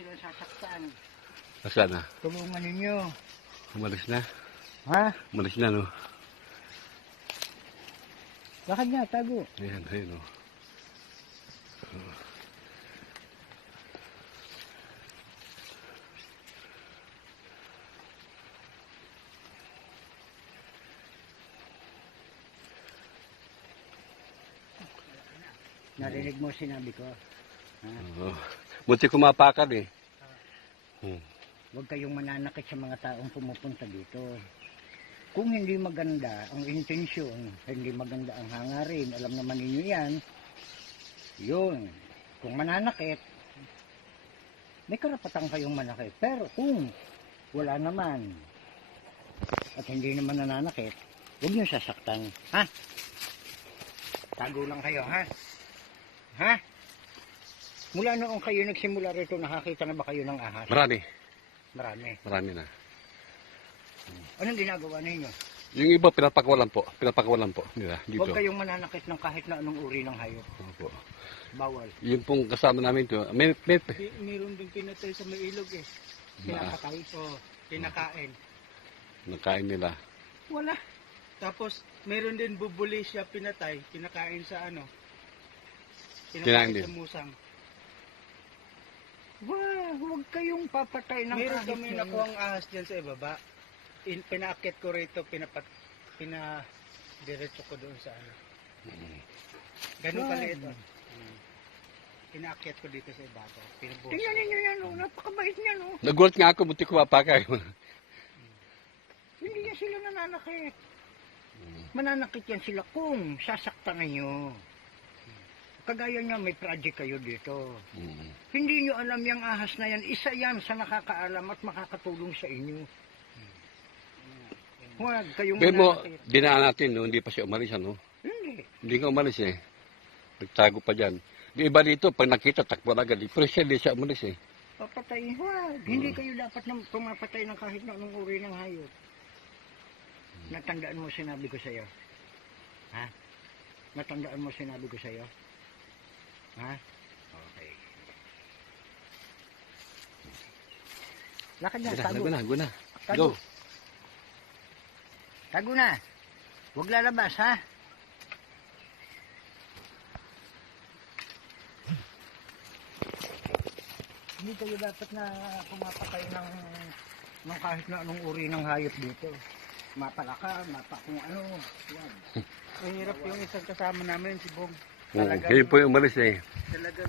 sila sasaktan. Nasaan na? Tulungan ninyo. Umalis na? Ha? Umalis na, no? Lakad niya, tago. Ayan, ayun, no? Narinig mo sinabi ko. Oo. Buti kumapakan eh. Huwag kayong mananakit sa mga taong pumupunta dito. Kung hindi maganda ang intensyon, hindi maganda ang hangarin, alam naman ninyo yan, yun. Kung mananakit, may karapatan kayong manakit. Pero kung wala naman, at hindi naman nananakit, huwag nyo sasaktan. Ha? Tago lang kayo, ha? Ha? Mula noong kayo nagsimula rito, nakakita na ba kayo ng ahas? Marami. Marami. Marami na. Anong ginagawa ninyo? Yung iba pinapakawalan po. Pinapakawalan po nila dito. Huwag kayong mananakit ng kahit na anong uri ng hayop. Opo. Bawal. Yung pong kasama namin to. Meron din pinatay sa may ilog eh. Pinakatay o pinakain. Nakain nila. Wala. Tapos meron din bubuli siya pinatay, pinakain sa ano. Kinain din. Sa musang. Huwag kayong papatay ng Meron kahit kami na- nakuhang ahas dyan sa ibaba. Pinaakit ko rito, diretso ko doon sa ano. Ganun kaliit oh. Pinaakit ko dito sa ibabaw. Pinubuhos Tingnan ko. ninyo yan, oh. Napakabait niyan. Oh. Nagulat nga ako, buti kumapakan. Hindi yan sila nananakit. Mananakit yan sila kung sasaktan ninyo. Kagaya niya, may project kayo dito. Hindi nyo alam yung ahas na yan. Isa yan sa nakakaalam at makakatulong sa inyo. Huwag kayong Pero mo, mananakit. dinaan natin, no? Hindi pa siya umalis, ano? Hindi. Hindi nga umalis eh. Nagtago pa dyan. Yung iba dito, pag nakita, takbo na agad. Pero siya, hindi siya umalis eh. Papatayin. Huwag. Hindi kayo dapat na pumapatay ng kahit na anong uri ng hayop. Natandaan mo sinabi ko sa'yo? Ha? Natandaan mo sinabi ko sa'yo? Ha? Okay. Lakad na, tago. Go na, go na. Tago. Go. Tago na. Huwag lalabas, ha? Hindi kayo dapat na pumapatay ng kahit na anong uri ng hayop dito. Mapalaka, kung ano. Yan. Mahirap yung isang kasama namin, si Bong. Kayo po yung umalis eh. Talaga